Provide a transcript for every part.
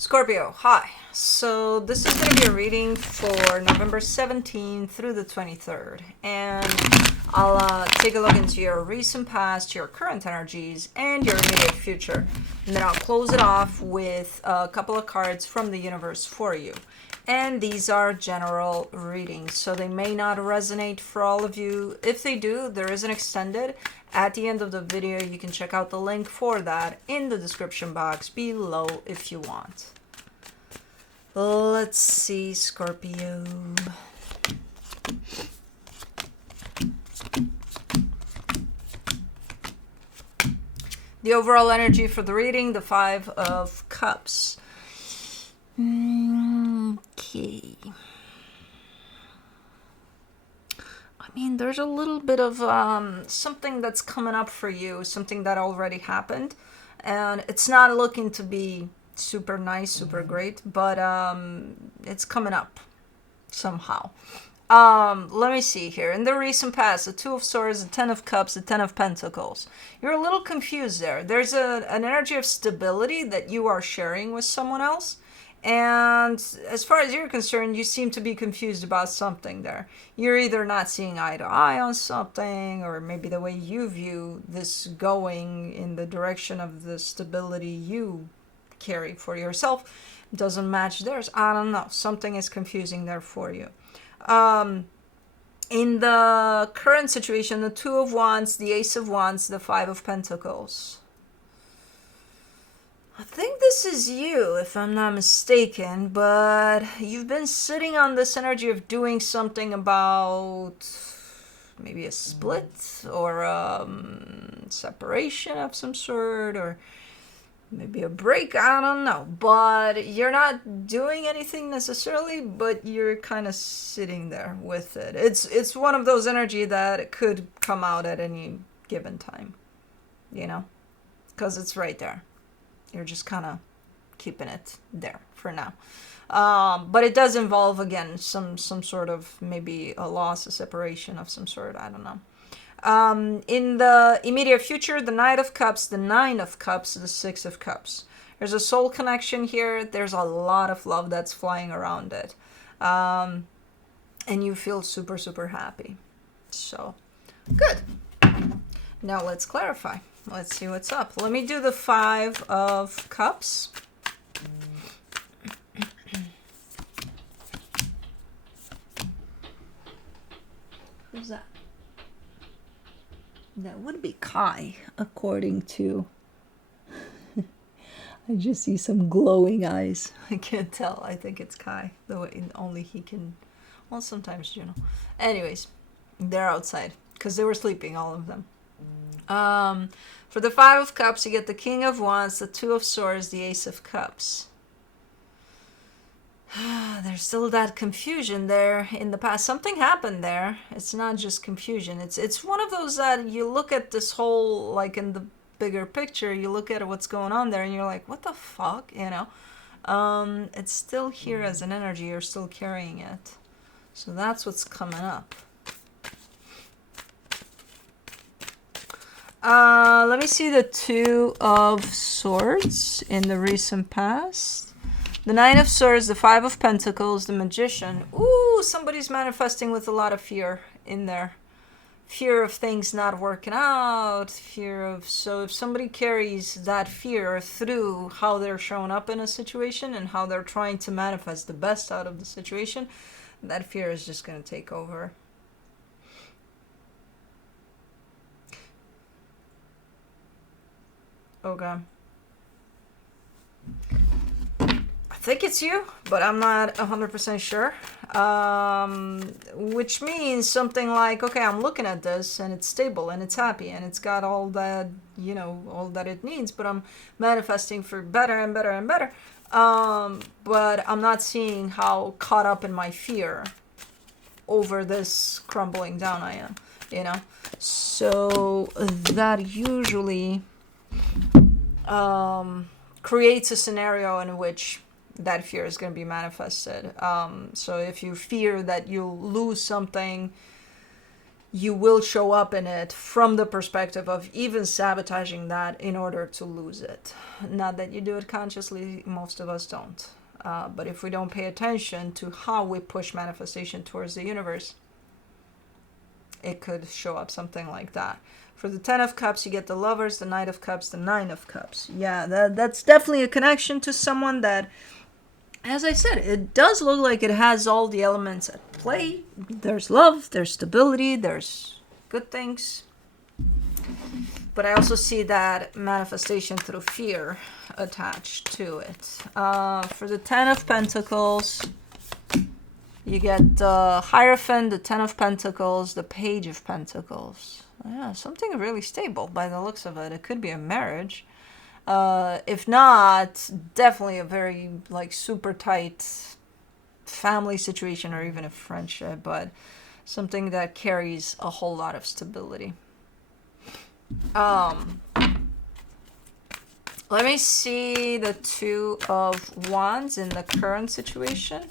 Scorpio, hi. So this is going to be a reading for November 17th through the 23rd. And I'll take a look into your recent past, your current energies, and your immediate future. And then I'll close it off with a couple of cards from the universe for you. And these are general readings, so they may not resonate for all of you. If they do, there is an extended. At the end of the video, you can check out the link for that in the description box below if you want. Let's see, Scorpio. The overall energy for the reading, the Five of Cups. Okay. I mean, there's a little bit of something that's coming up for you, something that already happened. And it's not looking to be super nice, super great, but it's coming up somehow. Let me see here. In the recent past, the Two of Swords, the Ten of Cups, the Ten of Pentacles. You're a little confused there. There's an energy of stability that you are sharing with someone else. And as far as you're concerned, you seem to be confused about something there. You're either not seeing eye to eye on something, or maybe the way you view this going in the direction of the stability you carry for yourself doesn't match theirs. I don't know. Something is confusing there for you. In the current situation, the Two of Wands, the Ace of Wands, the Five of Pentacles. I think this is you, if I'm not mistaken, but you've been sitting on this energy of doing something about maybe a split or separation of some sort, or maybe a break, I don't know. But you're not doing anything necessarily, but you're kind of sitting there with it. It's one of those energy that could come out at any given time, you know, because it's right there. You're just kind of keeping it there for now. But it does involve, again, some sort of maybe a loss, a separation of some sort. I don't know. In the immediate future, the Knight of Cups, the Nine of Cups, the Six of Cups. There's a soul connection here. There's a lot of love that's flying around it. And you feel super, super happy. So, good. Now let's clarify. Let's see what's up. Let me do the Five of Cups. Who's that? That would be Kai, according to... I just see some glowing eyes. I can't tell. I think it's Kai. The way only he can... Well, sometimes, you know. Anyways, they're outside because they were sleeping, all of them. For the Five of Cups, you get the King of Wands, the Two of Swords, the Ace of Cups. There's still that confusion there in the past. Something happened there. It's not just confusion. It's one of those that you look at this whole, like in the bigger picture, you look at what's going on there and you're like, what the fuck, you know? It's still here as an energy. You're still carrying it. So that's what's coming up. Let me see the Two of Swords in the recent past. The Nine of Swords, the Five of Pentacles, the Magician. Ooh, somebody's manifesting with a lot of fear in there. Fear of things not working out. Fear of... So if somebody carries that fear through how they're showing up in a situation and how they're trying to manifest the best out of the situation, that fear is just going to take over. Okay. I think it's you, but I'm not 100% sure. Which means something like, okay, I'm looking at this and it's stable and it's happy and it's got all that, you know, all that it needs, but I'm manifesting for better and better and better. But I'm not seeing how caught up in my fear over this crumbling down I am, you know? So that usually... creates a scenario in which that fear is going to be manifested. So if you fear that you'll lose something, you will show up in it from the perspective of even sabotaging that in order to lose it. Not that you do it consciously, most of us don't. But if we don't pay attention to how we push manifestation towards the universe, it could show up something like that. For the 10 of Cups, you get the Lovers, the Knight of Cups, the 9 of Cups. Yeah, that's definitely a connection to someone that, as I said, it does look like it has all the elements at play. There's love, there's stability, there's good things. But I also see that manifestation through fear attached to it. For the 10 of Pentacles, you get the Hierophant, the 10 of Pentacles, the Page of Pentacles. Yeah, something really stable by the looks of it. It could be a marriage. If not, definitely a very like super tight family situation or even a friendship, but something that carries a whole lot of stability. Let me see the 2 of Wands in the current situation.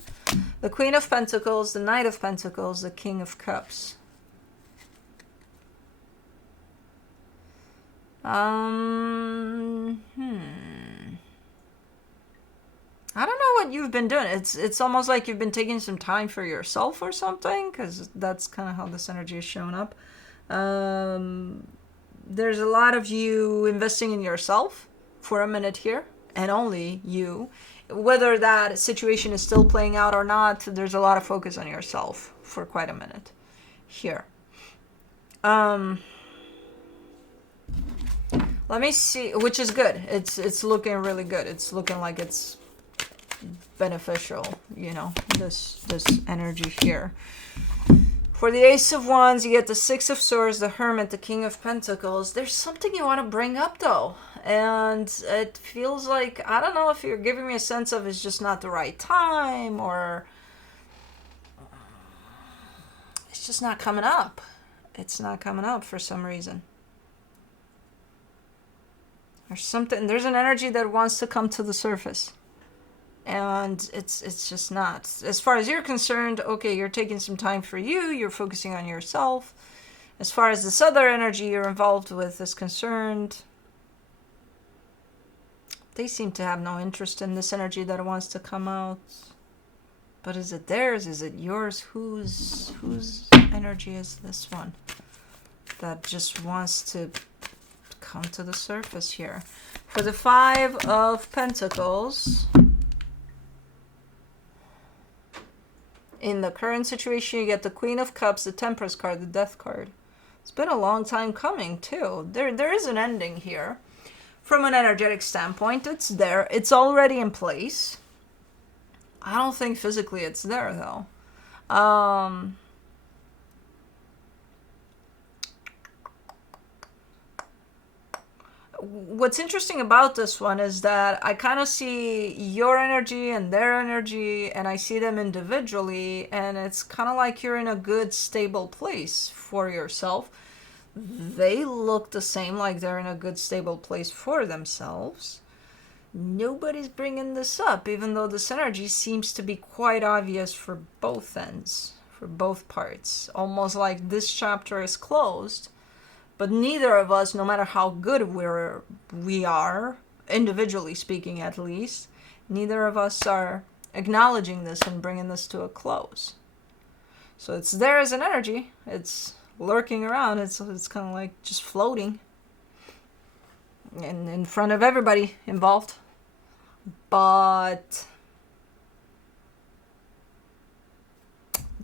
The Queen of Pentacles, the Knight of Pentacles, the King of Cups. I don't know what you've been doing. It's almost like you've been taking some time for yourself or something, because that's kind of how this energy is showing up. There's a lot of you investing in yourself for a minute here, and only you. Whether that situation is still playing out or not, there's a lot of focus on yourself for quite a minute here. Let me see, which is good. It's looking really good. It's looking like it's beneficial, you know, this energy here. For the Ace of Wands, you get the Six of Swords, the Hermit, the King of Pentacles. There's something you want to bring up, though. And it feels like, I don't know if you're giving me a sense of it's just not the right time, or it's just not coming up. It's not coming up for some reason. There's something, there's an energy that wants to come to the surface. And it's just not. As far as you're concerned, okay, you're taking some time for you, you're focusing on yourself. As far as this other energy you're involved with is concerned, they seem to have no interest in this energy that wants to come out. But is it theirs? Is it yours? Whose energy is this one that just wants to come to the surface here? For the Five of Pentacles, in the current situation, you get the Queen of Cups, the Temperance card, the Death card. It's been a long time coming, too. There is an ending here. From an energetic standpoint, it's there. It's already in place. I don't think physically it's there, though. What's interesting about this one is that I kind of see your energy and their energy, and I see them individually, and it's kind of like you're in a good, stable place for yourself. They look the same, like they're in a good, stable place for themselves. Nobody's bringing this up, even though this energy seems to be quite obvious for both ends, for both parts. Almost like this chapter is closed. But neither of us, no matter how good we are, individually speaking at least, neither of us are acknowledging this and bringing this to a close. So it's there as an energy. It's lurking around. It's kind of like just floating in front of everybody involved. But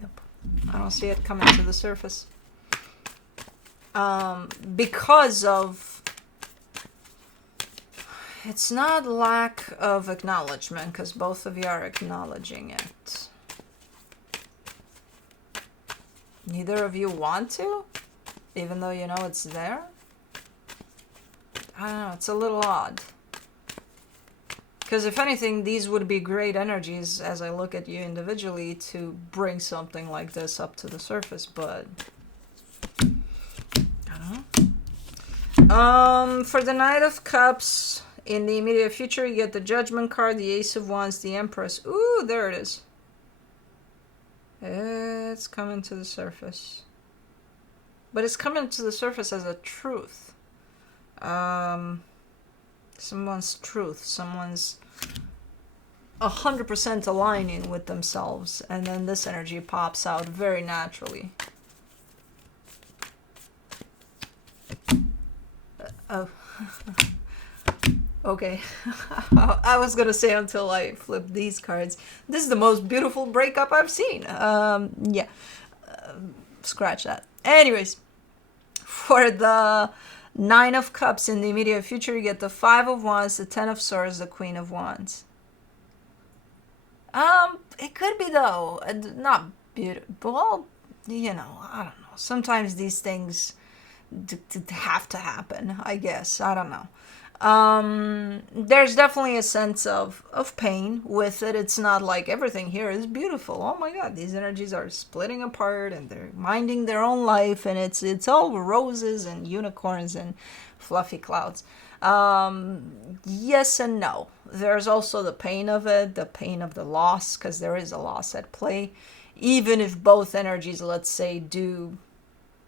nope, I don't see it coming to the surface. Because of, it's not lack of acknowledgement, because both of you are acknowledging it. Neither of you want to, even though you know it's there. I don't know, it's a little odd. Because if anything, these would be great energies as I look at you individually to bring something like this up to the surface, but for the Knight of Cups, in the immediate future, you get the Judgment card, the Ace of Wands, the Empress. Ooh, there it is. It's coming to the surface. but it's coming to the surface as a truth. Someone's truth, someone's 100% aligning with themselves, and then this energy pops out very naturally. Oh. Okay. I was gonna say until I flip these cards. This is the most beautiful breakup I've seen. Yeah. Scratch that. Anyways, for the 9 of Cups in the immediate future, you get the 5 of Wands, the 10 of Swords, the Queen of Wands. It could be though. Not beautiful. Well, you know, I don't know. Sometimes these things have to happen, I guess. I don't know. There's definitely a sense of pain with it. It's not like everything here is beautiful. Oh my god, these energies are splitting apart and they're minding their own life, and it's all roses and unicorns and fluffy clouds. Yes and no. There's also the pain of it, the pain of the loss, because there is a loss at play. Even if both energies, let's say, do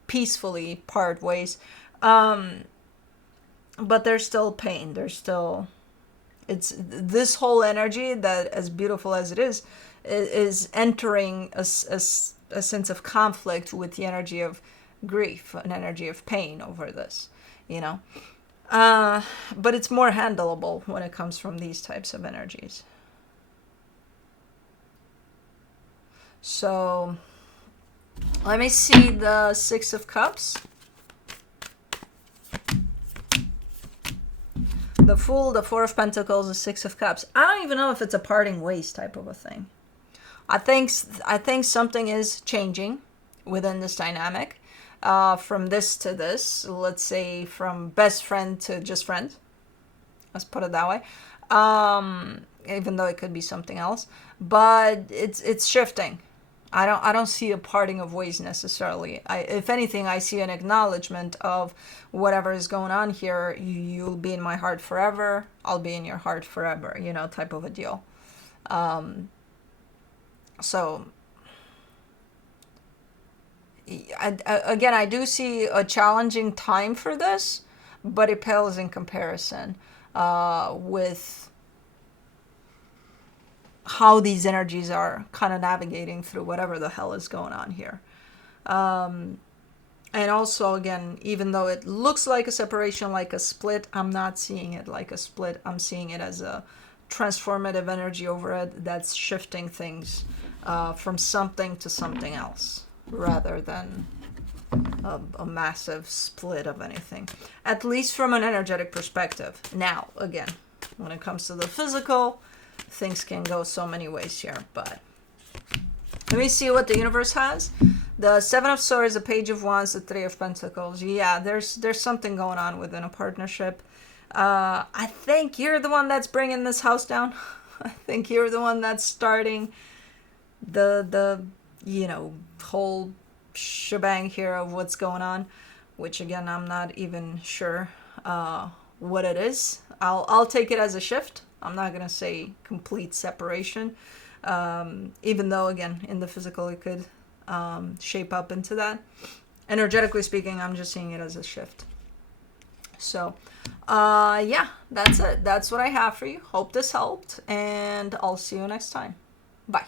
peacefully part ways, but there's still pain. There's still, it's this whole energy that, as beautiful as it is entering a sense of conflict with the energy of grief, an energy of pain over this, you know. But it's more handleable when it comes from these types of energies. So let me see the 6 of Cups. The Fool, the 4 of Pentacles, the 6 of Cups. I don't even know if it's a parting ways type of a thing. I think something is changing within this dynamic. From this to this, let's say from best friend to just friend. Let's put it that way. Even though it could be something else, but it's shifting. I don't see a parting of ways necessarily. If anything, I see an acknowledgement of whatever is going on here. You'll be in my heart forever. I'll be in your heart forever. You know, type of a deal. So again, I do see a challenging time for this, but it pales in comparison with how these energies are kind of navigating through whatever the hell is going on here. And also, again, even though it looks like a separation, like a split, I'm not seeing it like a split. I'm seeing it as a transformative energy over it that's shifting things from something to something else, rather than a massive split of anything, at least from an energetic perspective. Now, again, when it comes to the physical, things can go so many ways here, but let me see what the universe has. The 7 of Swords, the Page of Wands, the 3 of Pentacles. Yeah, there's something going on within a partnership. I think you're the one that's bringing this house down. I think you're the one that's starting the you know, whole shebang here of what's going on, which again, I'm not even sure what it is. I'll take it as a shift. I'm not gonna say complete separation, even though again in the physical it could shape up into that. Energetically speaking, I'm just seeing it as a shift. So yeah, that's it. That's what I have for you. Hope this helped, and I'll see you next time. Bye.